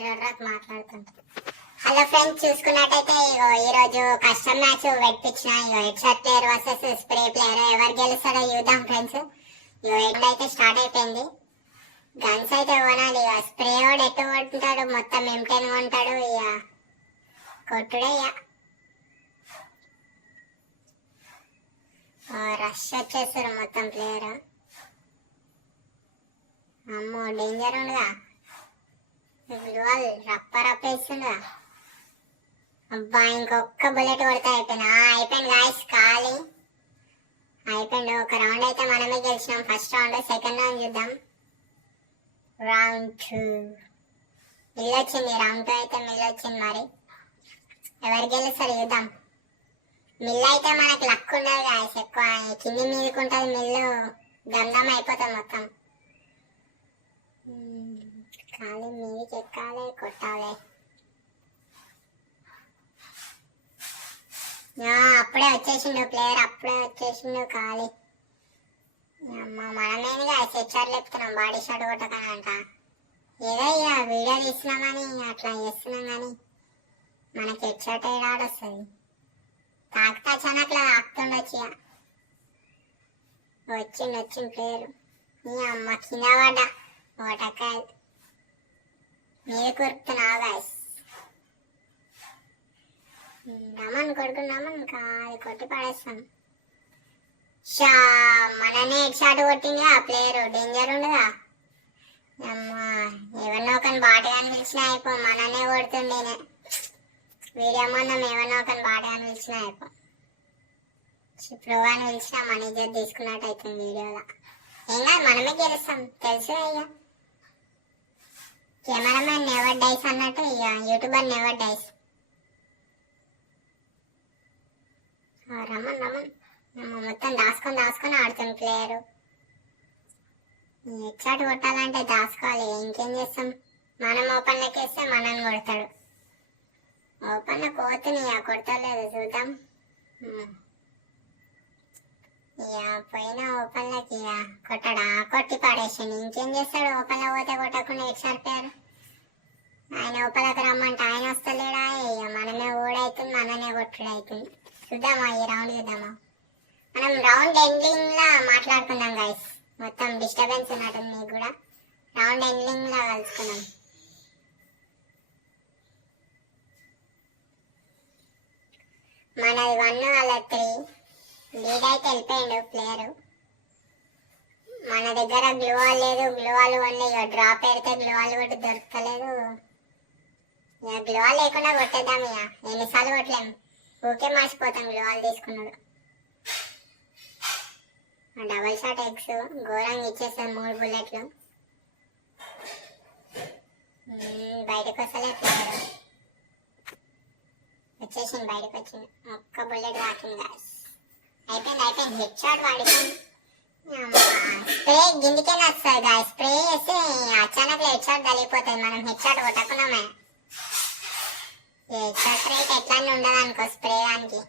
చెర్రకు మాట్లాడుతుంటా. Hello friends, చూసుకున్నట్టయితే ఇగో ఈరోజు custom match పెట్టించిన. ఇగో head shot player versus spray player, ఎవరు గెలుస్తారో చూద్దాం ఫ్రెండ్స్. ఇగో హెడ్ అయితే స్టార్ట్ అయిపోయింది. గన్స్ అయితే కొనాలి. ఇక స్ప్రే వాడు ఎట్టు కొట్టుంటాడు, మొత్తం M10 కొంటాడు. ఇక కొట్టుడే. ఇక రష్ వచ్చేస్తారు మొత్తం ప్లేయర్. అమ్మో డేంజర్ ఉండగా, గ్లూవాల్ రప్ప వేస్తుండగా. అబ్బా ఇంకొక బుల్లెట్ కొడితే అయిపోయింది. అయిపోయింది గాయస్, ఖాళీ అయిపోయింది. ఒక రౌండ్ అయితే మనమే గెలిచినాం. First round. సెకండ్ రౌండ్ చూద్దాం. రౌండ్ 2 మిల్ వచ్చింది. రౌండ్ 2 అయితే మిల్ వచ్చింది. మరి ఎవరు గెలుస్తారు చూద్దాం. మిల్ అయితే మనకు లక్ ఉండదు గాయస్, ఎక్కువ కింది మీదకి ఉంటుంది మిల్లు. దమ్ అయిపోతుంది మొత్తం. ఖాళీ మీదకి ఎక్కాలి, కొట్టాలి. అప్పుడే వచ్చేసిండు ప్లేయర్, అప్పుడే వచ్చేసిండు. ఖాళీ మనమేనిగా హెడ్షాట్ లేపుతున్నాం, బాడీ షాట్ కొట్టకనంట. ఏదో ఇక వీడియో తీస్తున్నామని అట్లా చేస్తున్నాం, కానీ మనకి హెడ్షాట్ ఆడొస్తుంది. తాకుతా చాలా అట్లా తాకుతుండొచ్చు. ఇక వచ్చిండు ప్లేయర్. నీ అమ్మ కింద పడ్డా ఓటకాయలు మీద కొరుకుతున్నావు గాయస్. రమన్ కొడుకున్నామని కాదు, కొట్టి పడేస్తాం. మననే హెడ్ షాట్ కొట్టింది ఆ ప్లేయర్. డేంజర్ ఉండగా. అమ్మా ఎవరినో ఒకని బాటగా పిలిచినా అయిపో, మననే కొడుతుండేనే. వీడియో మందం ఎవరినో ఒకని బాటగా పిలిచినా అయిపో. ప్రోగాని పిలిచినా మన ఇజ్జత్ తీసుకున్నట్టు అవుతుంది వీడియోలో. ఏం కాదు, మనమే గెలుస్తాం తెలుసు. ఇక కెమెరామెన్ నెవర్ డైస్ అన్నట్టు, ఇక యూట్యూబర్ నెవర్ డైస్. రమన్ మొత్తం దాచుకొని ఆడుతుంది ప్లేయరు. హెడ్షాట్ కొట్టాలంటే దాచుకోవాలి. ఇంకేం చేస్తాం, మనం ఓపెన్లోకి వేస్తే మనల్ని కొడతాడు. ఓపెన్లో కోతుని కొడతలేదు, చూద్దాం. ఇక పోయిన ఓపెన్లోకి ఇక కొట్టడా, కొట్టి పడేసిండు. ఇంకేం చేస్తాడు, ఓపెన్లో పోతే కొట్టకుండా హెడ్షాట్ ప్లేయర్. ఆయన ఓపెన్లోకి రమ్మంటే ఆయన వస్తలేడా. ఇక మనమే ఓడవుతుంది, మననే కొట్టుడు అవుతుంది. చూద్దామా ఈ రౌండ్, చూద్దామా. మనం రౌండ్ ఎండింగ్ లా మాట్లాడుకుందాం గైస్. మొత్తం డిస్టర్బెన్స్ ఉన్నట్టుంది మీకు కూడా. రౌండ్ ఎండింగ్ లా కలుసుకుందాం. మనది 1 వాళ్ళ 3. లీడ్ అయితే వెళ్ళిపోయిండు ప్లేయరు. మన దగ్గర గ్లూవాల్ లేదు, గ్లూవాల్ వన్లే. ఇక డ్రాప్ పెడితే గ్లూవాల్ కూడా దొరకలేదు. ఇక గ్లూవాల్ లేకుండా కొట్టేద్దాం. ఇక ఎన్నిసార్లు కొట్టలేము, ఊకే మర్చిపోతాం గ్లూవాల్ తీసుకున్నాడు. డబల్ షాట్ ఎగ్స్ ఘోరంగా ఇచ్చేసాను, 3 బుల్లెట్లు. బయటకు వస్తలే ప్లేయర్. వచ్చేసింది, బయటకు వచ్చింది. ఒక్క బుల్లెట్ రాకింది. అయిపోయింది. హెడ్ షాట్ వాడిపోయింది. స్ప్రే గిందికే వస్తుంది గా. స్ప్రే వేస్తే అచానక్ హెడ్ షాట్ తగిలిపోతుంది. మనం హెడ్ షాట్ కొట్టకున్నామే. హెడ్ షాట్ రేట్ ఎట్లా ఉండదు అనుకో, స్ప్రే దానికి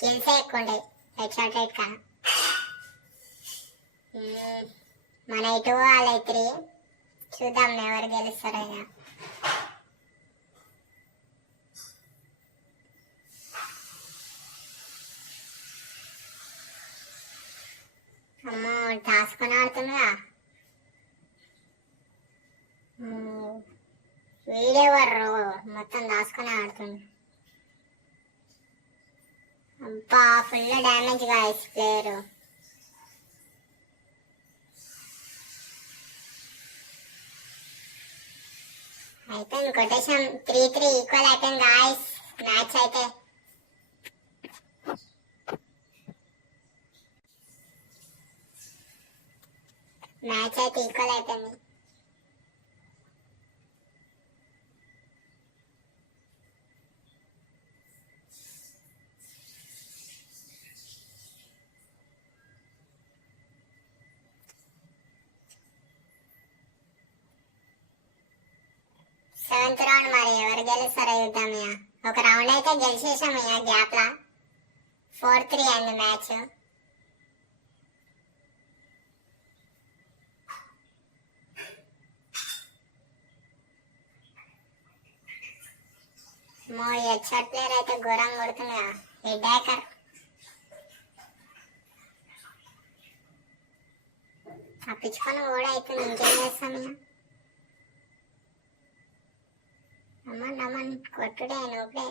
కిల్సే ఎక్కువ ఉంటాయి హెడ్ షాట్ రేట్ కన్నా. మన ఇటు వాళ్ళ 3. చూద్దాం ఎవరు గెలుస్తారో. ఇక అమ్మో దాచుకొని ఆడుతుందిగా. వీడియో వర్రు మొత్తం దాచుకొని ఆడుతుంది. అబ్బా ఫుల్ డ్యామేజ్ గాయస్ ప్లేయరు. అయిపోయింది, కొట్టేసాం. 3-3 ఈక్వల్ అయిపోయింది గాయస్ మ్యాచ్ అయితే. ఈక్వల్ అయిపోయింది. Seventh round. మరి ఎవరు గెలుస్తారో చూద్దాం. ఇక ఒక రౌండ్ అయితే గెలిచేసాం. ఇక గ్యాప్ లా 4-3 అయింది మ్యాచ్. మో హెడ్ ప్లేయర్ అయితే ఘోరంగా కొడుతుందా హెడ్ హ్యాకర్. తప్పించుకొని కూడా అవుతుంది, ఇంకేం చేస్తాం ఇక. రమ్మని కొట్టుడే నువ్వుడే.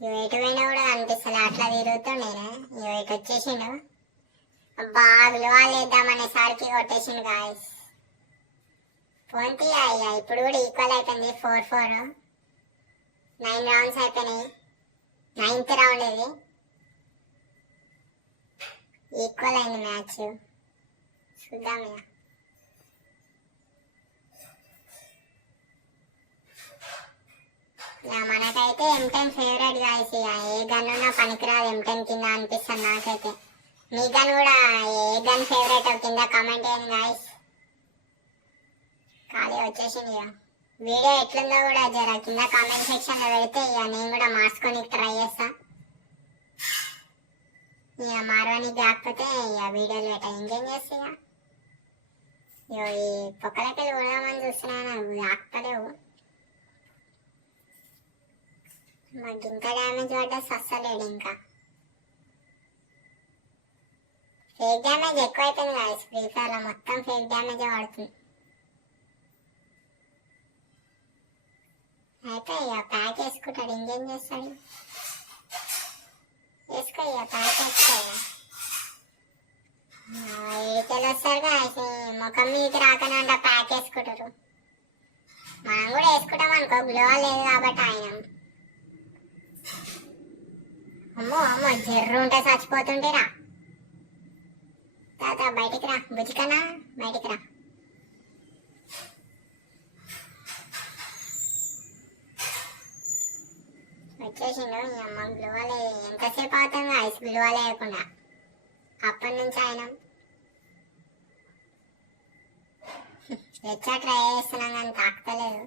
ఎటు పోయినా కూడా కనిపిస్తుంది, అట్లా తిరుగుతుండేనా ఇటు వచ్చేసిండు. బాగా వేద్దామనేసరికి కొట్టేసిండు గాయస్. పోంతి అయ్యా ఇప్పుడు కూడా ఈక్వల్ అయిపోయింది 4-4. 9 రౌండ్స్ అయిపోయినాయి, 9th రౌండ్ ఇది. ఈక్వల్ అయింది మ్యాచ్, చూద్దాం ఇక. మనకైతే M10 ఫేవరెట్ గాయస్. ఇక ఏ గన్ ఉన్నా పనికిరాదు M10 కింద అనిపిస్తుంది నాకైతే. మీ గన్ కూడా ఏ గన్ ఫేవరెట్ కింద కామెంట్ చేయండి గాయస్. ఖాళీ వచ్చేసింది ఇక. వీడియో ఎట్లుందో కూడా జర కింద కామెంట్ సెక్షన్ లో పెడితే ఇక నేను కూడా మార్చుకొని ట్రై చేస్తా. ఇక మార్వనికి కాకపోతే ఇక వీడియోలు పెట్టా, ఇంకేం చేస్తా ఇక. ఈ పొక్కలకి కొడదామని చూస్తున్నాను, ఆకుతలేవు. మాకు ఇంకా డ్యామేజ్ పడ్డా సస్తలేడు. ఇంకా ఫేక్ డ్యామేజ్ ఎక్కువైపోయింది కదా ఫ్రీ ఫైర్ లో, మొత్తం ఫేక్ డ్యామేజ్ పడుతుంది. అయితే ఇక ప్యాక్ వేసుకుంటాడు, ఇంకేం చేస్తాడు. వేసుకో ఇక ప్యాక్ వేసుకో. ఏడికెళ్ళి వస్తారు కదా ముఖం మీదకి రాకనే అంట ప్యాక్ వేసుకుంటారు. మనం కూడా వేసుకుంటాం అనుకో, గ్లో లేదు కాబట్టి ఆయన. అమ్మో అమ్మో జర్రు ఉంటే చచ్చిపోతుంటేరా. తాత బయటికి రా, బుజ్జికన్నా బయటికి రా. వచ్చేసిండు. ఈ అమ్మ గ్లూవాలే ఎంతసేపు అవుతుంది ఐస్ గ్లూవాలే వేయకుండా. అప్పటి నుంచి ఆయన హెచ్ఆర్ ట్రై చేస్తున్నాం కానీ తాకుతలేదు.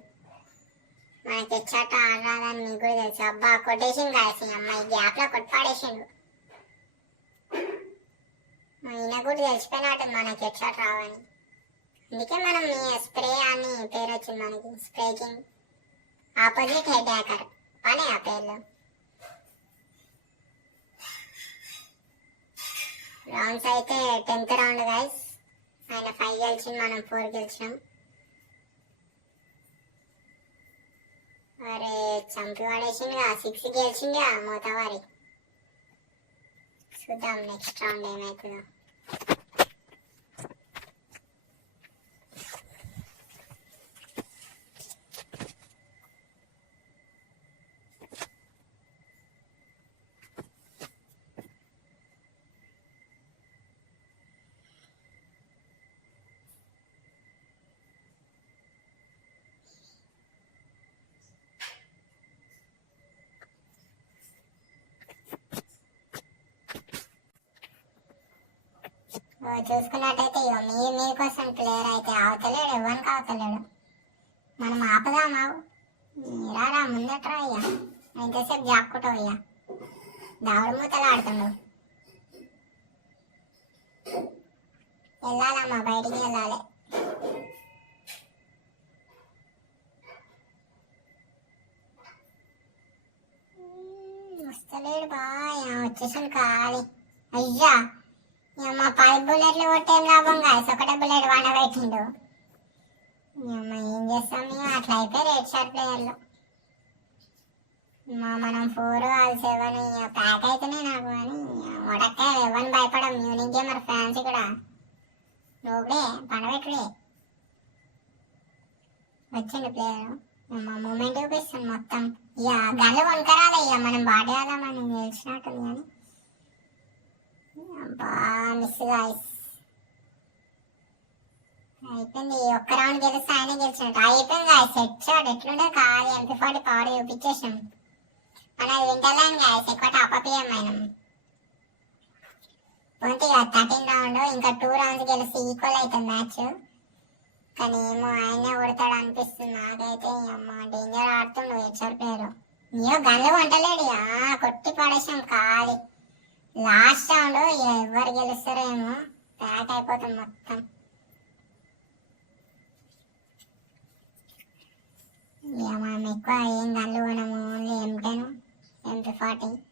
మనకి హెచ్ఆర్ ఆడరాదని మీకు కూడా తెలుసు. అబ్బా కొట్టేసిండు కాసి అమ్మాయి గ్యాప్ లో కొట్టిపాడేసిండు. ఈయన కూడా తెలిసిపోయినట్టుంది మనకి హెచ్ఆర్ రావని. అందుకే మనం స్ప్రే అని పేరు వచ్చింది మనకి, spray king. Opposite head hacker పనే ఆ పేర్లు. రౌండ్స్ అయితే 10th రౌండ్ గైస్. ఆయన 5 గెలిచింది, మనం 4 గెలిచినాం. అరే చంపి పడేసిందిగా, 6 గెలిచిందిగా మోతవారి. చూద్దాం నెక్స్ట్ రౌండ్ ఏమవుతుందో. చూసుకున్నట్టయితే ఇక మీకోసం ప్లేయర్ అయితే అవతలేడు, ఎవరికి అవతలేడు. మనం ఆపదామా, రారా ముందట్రా. ఇక ఎంతసేపు జాక్కుంటావు, ఇక దావుడు మూతలు ఆడుతుండవు. వెళ్ళాలమ్మా, బయటికి వెళ్ళాలి. వస్తలేడు బాయ్, వచ్చేసాను ఖాళీ. అయ్యా మా 10 బుల్లెట్లు కొట్టేం లాభం కాదు, ఒకటే బుల్లెట్ వండబెట్టిండు. ఏం చేస్తాం ఇక, అట్లా అయిపోయి రెడ్ షార్ట్ ప్లేయర్లు. మనం 4 వాళ్ళు 7 ప్యాక్ అయితేనే నాకు. కానీ వడక్కాయ ఎవరిని భయపడం, యూనిక్ గేమర్ ఫ్యాన్స్ కూడా. నువ్వుడే పండబెట్టుడే. వచ్చిండు ప్లేయర్, మా మూమెంట్ చూపిస్తుంది మొత్తం. ఇక గల్లు కొనుకరాలే, ఇక మనం బాడేయాలా, మనం గెలిచినట్టుంది. కానీ అబ్బా మిస్ గాయస్. అయిపోయింది, ఒక్క రౌండ్ గెలిస్తే ఆయన గెలిచినట్టు అయిపోయింది గాయస్. హెడ్ షాట్ ఎట్లుండే కాదు, MP40 పవర్ చూపించేసాం. మనది వింటర్లాండ్ గాయస్, ఎక్కువ టాప్అప్ మనం. పోతే 13 రౌండ్, ఇంకా 2 రౌండ్స్ గెలిస్తే ఈక్వల్ అవుతుంది మ్యాచ్. కానీ ఏమో ఆయనే కొడతాడు అనిపిస్తుంది నాకైతే. అమ్మ డేంజర్ ఆడుతుండు హెచ్ఆర్ ప్లేయర్. నీయో గన్లు కొంటలేడు, కొట్టి పడేసాం ఖాళీ. లాస్ట్ రౌండ్ ఎవరు గెలుస్తారో ఏమో, ప్యాక్ అయిపోతుంది మొత్తం. ఎక్కువ ఏం గన్లు కొనము, ఓన్లీ M10 MP40